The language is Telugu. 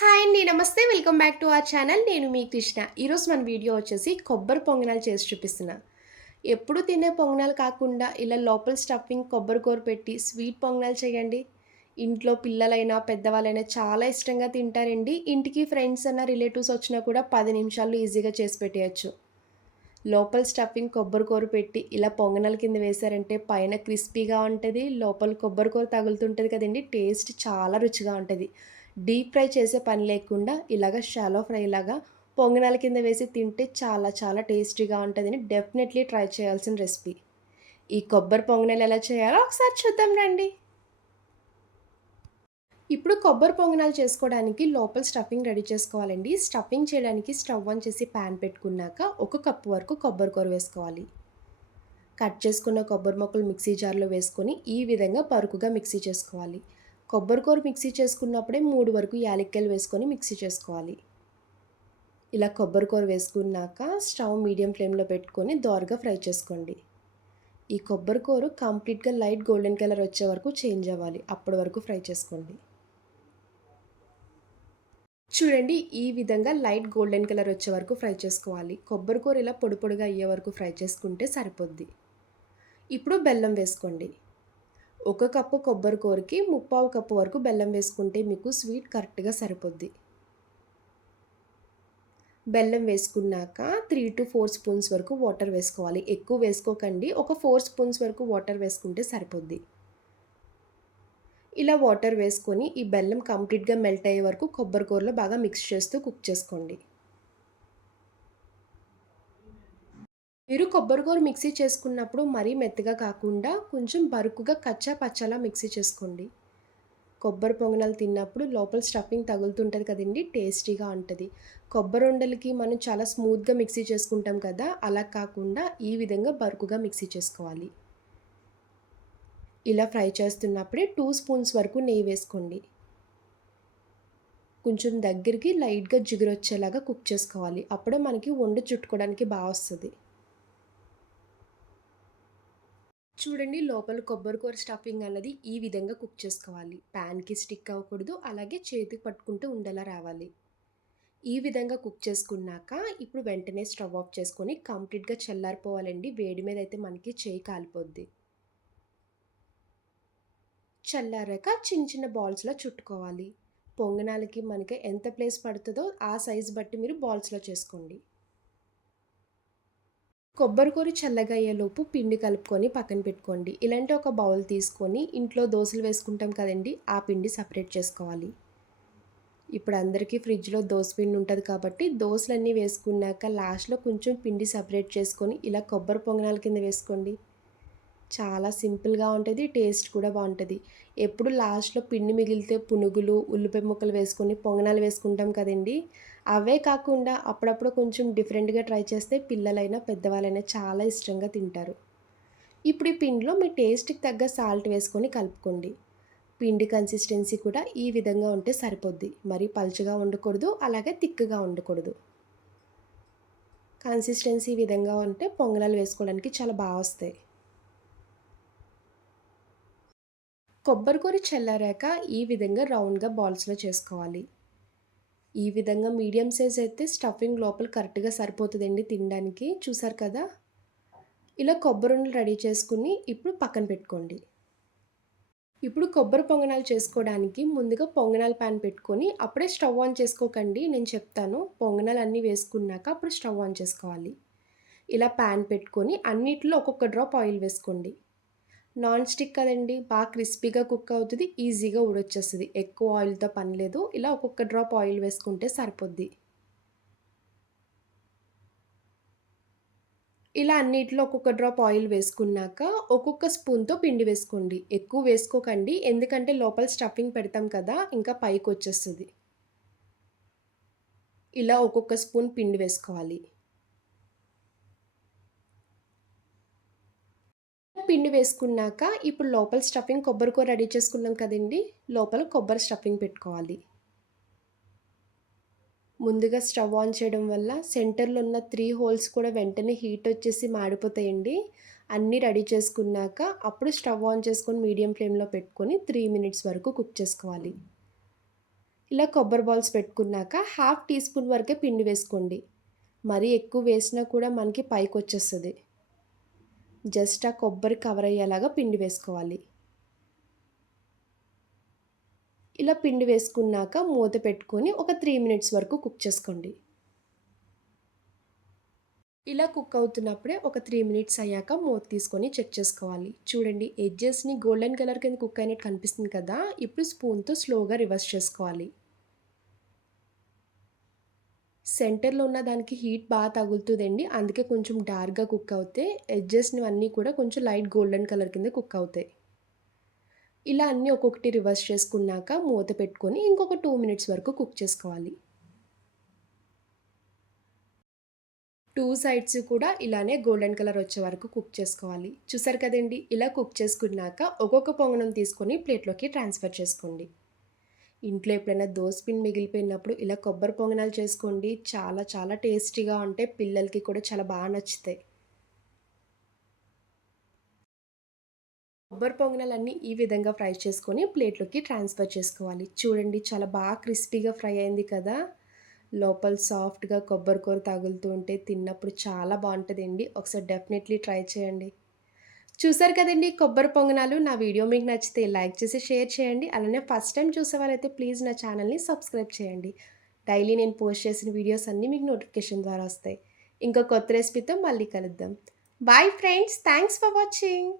హాయ్ అండి నమస్తే. Welcome back to our channel. నేను మీ కృష్ణ. ఈరోజు మన వీడియో వచ్చేసి కొబ్బరి పొంగనాలు చేసి చూపిస్తున్నా. ఎప్పుడు తినే పొంగనాలు కాకుండా ఇలా లోపల స్టఫింగ్ కొబ్బరి కూర పెట్టి స్వీట్ పొంగనాలు చేయండి. ఇంట్లో పిల్లలైనా పెద్దవాళ్ళైనా చాలా ఇష్టంగా తింటారండి. ఇంటికి ఫ్రెండ్స్ అన్న రిలేటివ్స్ వచ్చినా కూడా పది నిమిషాల్లో ఈజీగా చేసి పెట్టేయచ్చు. లోపల స్టఫింగ్ కొబ్బరికూర పెట్టి ఇలా పొంగనాల కింద వేశారంటే పైన క్రిస్పీగా ఉంటుంది. లోపల కొబ్బరికూర తగులుతుంటుంది కదండి. టేస్ట్ చాలా రుచిగా ఉంటుంది. డీప్ ఫ్రై చేసే పని లేకుండా ఇలాగ షాలో ఫ్రై లాగా పొంగనాల కింద వేసి తింటే చాలా చాలా టేస్టీగా ఉంటుందని డెఫినెట్లీ ట్రై చేయాల్సిన రెసిపీ. ఈ కొబ్బరి పొంగనాలు ఎలా చేయాలో ఒకసారి చూద్దాం రండి. ఇప్పుడు కొబ్బరి పొంగనాలు చేసుకోవడానికి లోపల స్టఫింగ్ రెడీ చేసుకోవాలండి. స్టఫింగ్ చేయడానికి స్టవ్ ఆన్ చేసి ప్యాన్ పెట్టుకున్నాక ఒక కప్పు వరకు కొబ్బరి కూర వేసుకోవాలి. కట్ చేసుకున్న కొబ్బరి మొక్కలు మిక్సీ జార్లో వేసుకొని ఈ విధంగా పరుకుగా మిక్సీ చేసుకోవాలి. కొబ్బరి కూర మిక్సీ చేసుకున్నప్పుడే మూడు వరకు యాలక్కాయలు వేసుకొని మిక్సీ చేసుకోవాలి. ఇలా కొబ్బరి కూర వేసుకున్నాక స్టవ్ మీడియం ఫ్లేమ్లో పెట్టుకొని దోరగా ఫ్రై చేసుకోండి. ఈ కొబ్బరి కూర కంప్లీట్గా లైట్ గోల్డెన్ కలర్ వచ్చే వరకు చేంజ్ అవ్వాలి. అప్పటి వరకు ఫ్రై చేసుకోండి. చూడండి ఈ విధంగా లైట్ గోల్డెన్ కలర్ వచ్చే వరకు ఫ్రై చేసుకోవాలి. కొబ్బరి కూర ఇలా పొడి పొడిగా అయ్యే వరకు ఫ్రై చేసుకుంటే సరిపోద్ది. ఇప్పుడు బెల్లం వేసుకోండి. ఒక కప్పు కొబ్బరి కూరకి ముప్పావు కప్పు వరకు బెల్లం వేసుకుంటే మీకు స్వీట్ కరెక్ట్గా సరిపోద్ది. బెల్లం వేసుకున్నాక త్రీ టు ఫోర్ స్పూన్స్ వరకు వాటర్ వేసుకోవాలి. ఎక్కువ వేసుకోకండి. ఒక ఫోర్ స్పూన్స్ వరకు వాటర్ వేసుకుంటే సరిపోద్ది. ఇలా వాటర్ వేసుకొని ఈ బెల్లం కంప్లీట్గా మెల్ట్ అయ్యే వరకు కొబ్బరి కూరలో బాగా మిక్స్ చేస్తూ కుక్ చేసుకోండి. మీరు కొబ్బరికూర మిక్సీ చేసుకున్నప్పుడు మరీ మెత్తగా కాకుండా కొంచెం బరుకుగా కచ్చా పచ్చలా మిక్సీ చేసుకోండి. కొబ్బరి పొంగనాలు తిన్నప్పుడు లోపల స్టఫింగ్ తగులుతుంటుంది కదండి టేస్టీగా ఉంటుంది. కొబ్బరి ఉండలకి మనం చాలా స్మూత్గా మిక్సీ చేసుకుంటాం కదా అలా కాకుండా ఈ విధంగా బరుకుగా మిక్సీ చేసుకోవాలి. ఇలా ఫ్రై చేస్తున్నప్పుడే టూ స్పూన్స్ వరకు నెయ్యి వేసుకోండి. కొంచెం దగ్గరికి లైట్గా జిగురు వచ్చేలాగా కుక్ చేసుకోవాలి. అప్పుడే మనకి వండు చుట్టుకోవడానికి బాగా వస్తుంది. చూడండి లోపల కొబ్బరి కూర స్టఫింగ్ అన్నది ఈ విధంగా కుక్ చేసుకోవాలి. ప్యాన్కి స్టిక్ అవ్వకూడదు అలాగే చేతికి పట్టుకుంటూ ఉండేలా రావాలి. ఈ విధంగా కుక్ చేసుకున్నాక ఇప్పుడు వెంటనే స్టవ్ ఆఫ్ చేసుకొని కంప్లీట్గా చల్లారిపోవాలండి. వేడి మీద అయితే మనకి చేయి కాలిపోద్ది. చల్లారాక చిన్న చిన్న బాల్స్లో చుట్టుకోవాలి. పొంగనాలకి మనకి ఎంత ప్లేస్ పడుతుందో ఆ సైజ్ బట్టి మీరు బాల్స్లో చేసుకోండి. కొబ్బరికూర చల్లగా అయ్యేలోపు పిండి కలుపుకొని పక్కన పెట్టుకోండి. ఇలాంటి ఒక బౌల్ తీసుకొని ఇంట్లో దోశలు వేసుకుంటాం కదండి ఆ పిండి సపరేట్ చేసుకోవాలి. ఇప్పుడు అందరికీ ఫ్రిడ్జ్లో దోశ పిండి ఉంటుంది కాబట్టి దోశలన్నీ వేసుకున్నాక లాస్ట్లో కొంచెం పిండి సపరేట్ చేసుకొని ఇలా కొబ్బరి పొంగనాల కింద వేసుకోండి. చాలా సింపుల్గా ఉంటుంది టేస్ట్ కూడా బాగుంటుంది. ఎప్పుడు లాస్ట్లో పిండి మిగిలితే పునుగులు ఉల్లిపాయ ముక్కలు వేసుకొని పొంగనాలు వేసుకుంటాం కదండి అవే కాకుండా అప్పుడప్పుడు కొంచెం డిఫరెంట్గా ట్రై చేస్తే పిల్లలైనా పెద్దవాళ్ళైనా చాలా ఇష్టంగా తింటారు. ఇప్పుడు ఈ పిండిలో మీ టేస్ట్కి తగ్గ సాల్ట్ వేసుకొని కలుపుకోండి. పిండి కన్సిస్టెన్సీ కూడా ఈ విధంగా ఉంటే సరిపోద్ది. మరి పలుచగా ఉండకూడదు అలాగే తిక్కుగా ఉండకూడదు. కన్సిస్టెన్సీ విధంగా ఉంటే పొంగనాలు వేసుకోవడానికి చాలా బాగా వస్తాయి. కొబ్బరి కూర చల్లారాక ఈ విధంగా రౌండ్గా బాల్స్లో చేసుకోవాలి. ఈ విధంగా మీడియం సైజ్ అయితే స్టఫింగ్ లోపల కరెక్ట్గా సరిపోతుందండి తినడానికి. చూసారు కదా? ఇలా కొబ్బరి ఉండలు రెడీ చేసుకుని ఇప్పుడు పక్కన పెట్టుకోండి. ఇప్పుడు కొబ్బరి పొంగనాలు చేసుకోవడానికి ముందుగా పొంగనాల ప్యాన్ పెట్టుకొని అప్పుడే స్టవ్ ఆన్ చేసుకోకండి నేను చెప్తాను. పొంగనాలు అన్నీ వేసుకున్నాక అప్పుడు స్టవ్ ఆన్ చేసుకోవాలి. ఇలా ప్యాన్ పెట్టుకొని అన్నిటిలో ఒక్కొక్క డ్రాప్ ఆయిల్ వేసుకోండి. నాన్ స్టిక్ కదండి బాగా క్రిస్పీగా కుక్ అవుతుంది ఈజీగా ఉడొచ్చేస్తుంది ఎక్కువ ఆయిల్తో పని లేదు ఇలా ఒక్కొక్క డ్రాప్ ఆయిల్ వేసుకుంటే సరిపోద్ది. ఇలా అన్నిటిలో ఒక్కొక్క డ్రాప్ ఆయిల్ వేసుకున్నాక ఒక్కొక్క స్పూన్తో పిండి వేసుకోండి. ఎక్కువ వేసుకోకండి ఎందుకంటే లోపల స్టఫింగ్ పెడతాం కదా ఇంకా పైకి వచ్చేస్తుంది ఇలా ఒక్కొక్క స్పూన్ పిండి వేసుకోవాలి. పిండి వేసుకున్నాక ఇప్పుడు లోపల స్టఫింగ్ కొబ్బరి కూర రెడీ చేసుకున్నాం కదండి లోపల కొబ్బరి స్టఫింగ్ పెట్టుకోవాలి. ముందుగా స్టవ్ ఆన్ చేయడం వల్ల సెంటర్లో ఉన్న త్రీ హోల్స్ కూడా వెంటనే హీట్ వచ్చేసి మాడిపోతాయండి. అన్నీ రెడీ చేసుకున్నాక అప్పుడు స్టవ్ ఆన్ చేసుకొని మీడియం ఫ్లేమ్లో పెట్టుకొని త్రీ మినిట్స్ వరకు కుక్ చేసుకోవాలి. ఇలా కొబ్బరి బాల్స్ పెట్టుకున్నాక హాఫ్ టీ స్పూన్ వరకే పిండి వేసుకోండి. మరీ ఎక్కువ వేసినా కూడా మనకి పైకి వచ్చేస్తుంది. జస్ట్ ఆ కొబ్బరి కవర్ అయ్యేలాగా పిండి వేసుకోవాలి. ఇలా పిండి వేసుకున్నాక మూత పెట్టుకొని ఒక త్రీ మినిట్స్ వరకు కుక్ చేసుకోండి. ఇలా కుక్ అవుతున్నప్పుడే ఒక త్రీ మినిట్స్ అయ్యాక మూత తీసుకొని చెక్ చేసుకోవాలి. చూడండి ఎడ్జెస్ని గోల్డెన్ కలర్ కింద కుక్ అయినట్టు కనిపిస్తుంది కదా ఇప్పుడు స్పూన్తో స్లోగా రివర్స్ చేసుకోవాలి. సెంటర్లో ఉన్న దానికి హీట్ బాగా తగులుతుందండి. అందుకే కొంచెం డార్క్గా కుక్ అవుతాయి. ఎడ్జెస్ని అన్నీ కూడా కొంచెం లైట్ గోల్డెన్ కలర్ కింద కుక్ అవుతాయి. ఇలా అన్నీ ఒక్కొక్కటి రివర్స్ చేసుకున్నాక మూత పెట్టుకొని ఇంకొక టూ మినిట్స్ వరకు కుక్ చేసుకోవాలి. టూ సైడ్స్ కూడా ఇలానే గోల్డెన్ కలర్ వచ్చే వరకు కుక్ చేసుకోవాలి. చూసారు కదండి ఇలా కుక్ చేసుకున్నాక ఒక్కొక్క పొంగనం తీసుకొని ప్లేట్లోకి ట్రాన్స్ఫర్ చేసుకోండి. ఇంట్లో ఎప్పుడైనా దోసపిండి మిగిలిపోయినప్పుడు ఇలా కొబ్బరి పొంగనాలు చేసుకోండి. చాలా చాలా టేస్టీగా ఉంటాయి పిల్లలకి కూడా చాలా బాగా నచ్చుతాయి. కొబ్బరి పొంగనాలన్నీ ఈ విధంగా ఫ్రై చేసుకొని ప్లేట్లోకి ట్రాన్స్ఫర్ చేసుకోవాలి. చూడండి చాలా బాగా క్రిస్పీగా ఫ్రై అయింది కదా. లోపల సాఫ్ట్గా కొబ్బరి కూర తగులుతూ ఉంటే తిన్నప్పుడు చాలా బాగుంటుందండి. ఒకసారి డెఫినెట్లీ ట్రై చేయండి. చూసారు కదండి కొబ్బరి పొంగనాలు. నా వీడియో మీకు నచ్చితే లైక్ చేసి షేర్ చేయండి. అలానే ఫస్ట్ టైం చూసేవారైతే ప్లీజ్ నా ఛానల్ని సబ్స్క్రైబ్ చేయండి. డైలీ నేను పోస్ట్ చేసిన వీడియోస్ అన్నీ మీకు నోటిఫికేషన్ ద్వారా వస్తాయి. ఇంకో కొత్త రెసిపీతో మళ్ళీ కలుద్దాం. Bye friends thanks for watching.